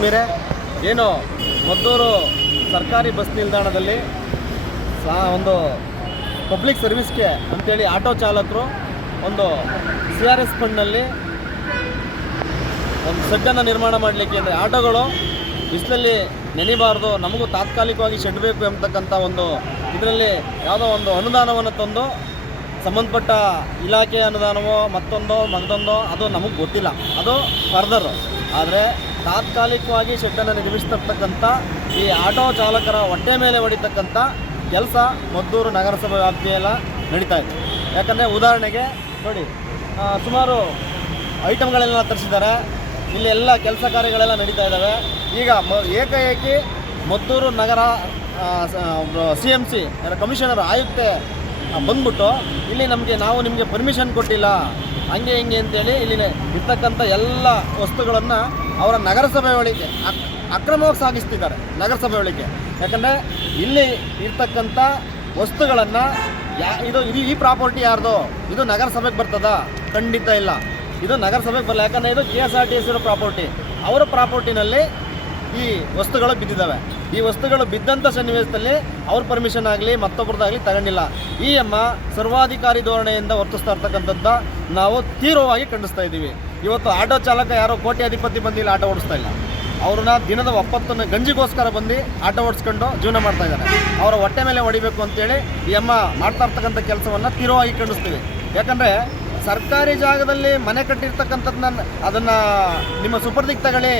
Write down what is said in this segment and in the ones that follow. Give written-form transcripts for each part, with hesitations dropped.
ಮೇರೆ ಏನು ಮದ್ದೂರು ಸರ್ಕಾರಿ ಬಸ್ ನಿಲ್ದಾಣದಲ್ಲಿ ಒಂದು ಪಬ್ಲಿಕ್ ಸರ್ವಿಸ್ಗೆ ಅಂತೇಳಿ ಆಟೋ ಚಾಲಕರು ಒಂದು CRS ಫಂಡ್ನಲ್ಲಿ ಒಂದು ಶೆಡ್ಡನ್ನು ನಿರ್ಮಾಣ ಮಾಡಲಿಕ್ಕೆ ಅಂದರೆ ಆಟೋಗಳು ಬಿಸಿಲಲ್ಲಿ ನೆನೆಬಾರ್ದು, ನಮಗೂ ತಾತ್ಕಾಲಿಕವಾಗಿ ಶೆಡ್ ಬೇಕು ಎಂಬತಕ್ಕಂಥ ಒಂದು ಇದರಲ್ಲಿ ಯಾವುದೋ ಒಂದು ಅನುದಾನವನ್ನು ತಂದು ಸಂಬಂಧಪಟ್ಟ ಇಲಾಖೆ ಅನುದಾನವೋ ಮತ್ತೊಂದೋ ಅದು ನಮಗೆ ಗೊತ್ತಿಲ್ಲ, ಅದು ಫರ್ದರ್. ಆದರೆ ತಾತ್ಕಾಲಿಕವಾಗಿ ಶೆಡ್ಡನ್ನು ನಿರ್ಮಿಸ್ತಕ್ಕಂಥ ಈ ಆಟೋ ಚಾಲಕರ ಹೊಟ್ಟೆ ಮೇಲೆ ಹೊಡಿತಕ್ಕಂಥ ಕೆಲಸ ಮದ್ದೂರು ನಗರಸಭೆ ವ್ಯಾಪ್ತಿಯೆಲ್ಲ ನಡೀತಾ ಇದೆ. ಯಾಕಂದರೆ ಉದಾಹರಣೆಗೆ ನೋಡಿ, ಸುಮಾರು ಐಟಮ್ಗಳೆಲ್ಲ ತರಿಸಿದ್ದಾರೆ, ಇಲ್ಲಿ ಎಲ್ಲ ಕೆಲಸ ಕಾರ್ಯಗಳೆಲ್ಲ ನಡೀತಾ ಇದ್ದಾವೆ. ಈಗ ಏಕಾಏಕಿ ಮದ್ದೂರು ನಗರ CMC ಕಮಿಷನರ್ ಆಯುಕ್ತೆ ಬಂದ್ಬಿಟ್ಟು ಇಲ್ಲಿ ನಾವು ನಿಮಗೆ ಪರ್ಮಿಷನ್ ಕೊಟ್ಟಿಲ್ಲ ಹಂಗೆ ಹಿಂಗೆ ಅಂತೇಳಿ ಇಲ್ಲಿ ಇರ್ತಕ್ಕಂಥ ಎಲ್ಲ ವಸ್ತುಗಳನ್ನು ಅವರ ನಗರಸಭೆ ಒಳಗೆ ಅಕ್ರಮವಾಗಿ ಸಾಗಿಸ್ತಿದ್ದಾರೆ ನಗರಸಭೆ ಒಳಗೆ. ಯಾಕಂದರೆ ಇಲ್ಲಿ ಇರ್ತಕ್ಕಂಥ ವಸ್ತುಗಳನ್ನು ಈ ಪ್ರಾಪರ್ಟಿ ಯಾರ್ದು, ಇದು ನಗರಸಭೆಗೆ ಬರ್ತದ? ಖಂಡಿತ ಇಲ್ಲ, ಇದು ನಗರಸಭೆಗೆ ಬರಲ್ಲ. ಯಾಕಂದರೆ ಇದು KSRTC ಪ್ರಾಪರ್ಟಿ, ಅವರ ಪ್ರಾಪರ್ಟಿನಲ್ಲಿ ಈ ವಸ್ತುಗಳು ಬಿದ್ದಿದ್ದಾವೆ. ಈ ವಸ್ತುಗಳು ಬಿದ್ದಂಥ ಸನ್ನಿವೇಶದಲ್ಲಿ ಅವ್ರ ಪರ್ಮಿಷನ್ ಆಗಲಿ ಮತ್ತೊಬ್ಬರದಾಗಲಿ ತಗೊಂಡಿಲ್ಲ. ಈ ಸರ್ವಾಧಿಕಾರಿ ಧೋರಣೆಯಿಂದ ವರ್ತಿಸ್ತಾ ಇರ್ತಕ್ಕಂಥದ್ದು ನಾವು ತೀವ್ರವಾಗಿ ಖಂಡಿಸ್ತಾ ಇದ್ದೀವಿ. ಇವತ್ತು ಆಟೋ ಚಾಲಕ ಯಾರೋ ಕೋಟ್ಯಾಧಿಪತಿ ಬಂದಿಲ್ಲ, ಆಟೋ ಓಡಿಸ್ತಾ ಇಲ್ಲ. ಅವ್ರನ್ನ ದಿನದ 90 ಗಂಜಿಗೋಸ್ಕರ ಬಂದು ಆಟೋ ಓಡಿಸ್ಕೊಂಡು ಜೀವನ ಮಾಡ್ತಾ ಇದ್ದಾರೆ. ಅವರ ಹೊಟ್ಟೆ ಮೇಲೆ ಹೊಡಿಬೇಕು ಅಂತೇಳಿ ಈ ಮಾಡ್ತಾ ಇರ್ತಕ್ಕಂಥ ಕೆಲಸವನ್ನು ತೀವ್ರವಾಗಿ ಖಂಡಿಸ್ತೀವಿ. ಯಾಕಂದರೆ ಸರ್ಕಾರಿ ಜಾಗದಲ್ಲಿ ಮನೆ ಕಟ್ಟಿರ್ತಕ್ಕಂಥದ್ದನ್ನ ಅದನ್ನು ನಿಮ್ಮ ಸುಪರ್ದಿಗೆ ತಗೊಳ್ಳಿ,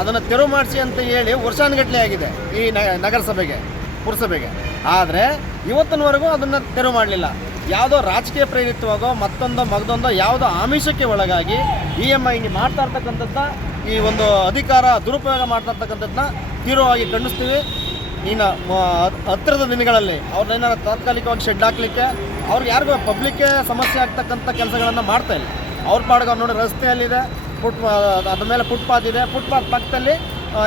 ಅದನ್ನು ತೆರವು ಮಾಡಿಸಿ ಅಂತ ಹೇಳಿ ವರ್ಷಾನುಗಟ್ಟಲೆ ಆಗಿದೆ ಈ ನಗರಸಭೆಗೆ, ಪುರಸಭೆಗೆ. ಆದರೆ ಇವತ್ತಿನವರೆಗೂ ಅದನ್ನು ತೆರವು ಮಾಡಲಿಲ್ಲ. ಯಾವುದೋ ರಾಜಕೀಯ ಪ್ರೇರಿತವಾಗೋ ಮಗದೊಂದೋ ಯಾವುದೋ ಆಮಿಷಕ್ಕೆ ಒಳಗಾಗಿ ಹಿಂಗೆ ಮಾಡ್ತಾ ಇರ್ತಕ್ಕಂಥದ್ದು, ಈ ಒಂದು ಅಧಿಕಾರ ದುರುಪಯೋಗ ಮಾಡ್ತಾ ಇರ್ತಕ್ಕಂಥದ್ದನ್ನ ತೀವ್ರವಾಗಿ ಖಂಡಿಸ್ತೀವಿ. ಇನ್ನು ಹತ್ತಿರದ ದಿನಗಳಲ್ಲಿ ಅವ್ರನ್ನೇನಾರು ತಾತ್ಕಾಲಿಕವಾಗಿ ಶೆಡ್ ಹಾಕಲಿಕ್ಕೆ, ಅವ್ರಿಗೆ ಯಾರಿಗೂ ಪಬ್ಲಿಕ್ಗೆ ಸಮಸ್ಯೆ ಆಗ್ತಕ್ಕಂಥ ಕೆಲಸಗಳನ್ನು ಮಾಡ್ತಾ ಇಲ್ಲ. ಅವ್ರ ಪಾಡಿಗೆ ಅವ್ರು ನೋಡಿ, ರಸ್ತೆಯಲ್ಲಿದೆ ಅದ್ರ ಮೇಲೆ ಫುಟ್ಪಾತ್ ಇದೆ, ಫುಟ್ಪಾತ್ ಪಕ್ಕದಲ್ಲಿ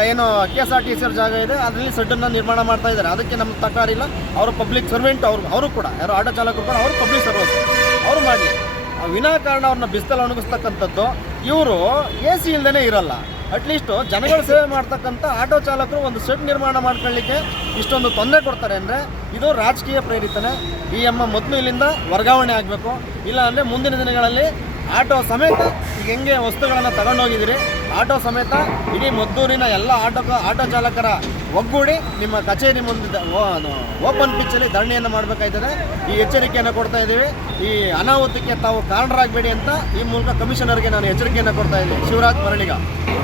ಏನು KSRTC ಜಾಗ ಇದೆ, ಅದರಲ್ಲಿ ಶೆಡ್ಡನ್ನು ನಿರ್ಮಾಣ ಮಾಡ್ತಾ ಇದ್ದಾರೆ. ಅದಕ್ಕೆ ನಮ್ಗೆ ತಕರಾರಿಲ್ಲ. ಅವರು ಪಬ್ಲಿಕ್ ಸರ್ವೆಂಟ್, ಅವರು ಕೂಡ ಯಾರು ಆಟೋ ಚಾಲಕರು ಕೂಡ ಅವರು ಪಬ್ಲಿಕ್ ಸರ್ವೆಂಟ್, ಅವರು ಮಾಡಿ ವಿನಾಕಾರಣ ಅವ್ರನ್ನ ಬಿಸ್ತಲ್ಲಿ ಒಣಗಿಸ್ತಕ್ಕಂಥದ್ದು. ಇವರು AC ಇಲ್ಲದೇ ಇರಲ್ಲ. ಅಟ್ಲೀಸ್ಟು ಜನಗಳ ಸೇವೆ ಮಾಡ್ತಕ್ಕಂಥ ಆಟೋ ಚಾಲಕರು ಒಂದು ಶೆಡ್ ನಿರ್ಮಾಣ ಮಾಡ್ಕೊಳ್ಳಿಕ್ಕೆ ಇಷ್ಟೊಂದು ತೊಂದರೆ ಕೊಡ್ತಾರೆ ಅಂದರೆ ಇದು ರಾಜಕೀಯ ಪ್ರೇರಿತನೇ. ಈ ಮೊದಲು ಇಲ್ಲಿಂದ ವರ್ಗಾವಣೆ ಆಗಬೇಕು. ಇಲ್ಲ ಅಂದರೆ ಮುಂದಿನ ದಿನಗಳಲ್ಲಿ ಆಟೋ ಸಮೇತ ಈಗ ಹೆಂಗೆ ವಸ್ತುಗಳನ್ನು ತಗೊಂಡೋಗಿದ್ದೀರಿ, ಆಟೋ ಸಮೇತ ಇಡೀ ಮದ್ದೂರಿನ ಎಲ್ಲ ಆಟೋ ಚಾಲಕರ ಒಗ್ಗೂಡಿ ನಿಮ್ಮ ಕಚೇರಿ ಮುಂದೆ ಓಪನ್ ಪಿಚ್ಚಲ್ಲಿ ಧರಣಿಯನ್ನು ಮಾಡಬೇಕಾಯ್ತದೆ. ಈ ಎಚ್ಚರಿಕೆಯನ್ನು ಕೊಡ್ತಾ ಇದ್ದೀವಿ. ಈ ಅನಾಹುತಕ್ಕೆ ತಾವು ಕಾರಣರಾಗಬೇಡಿ ಅಂತ ಈ ಮೂಲಕ ಕಮಿಷನರ್ಗೆ ನಾನು ಎಚ್ಚರಿಕೆಯನ್ನು ಕೊಡ್ತಾ ಇದ್ದೀನಿ. ಶಿವರಾಜ್ ಮರಳಿಗ.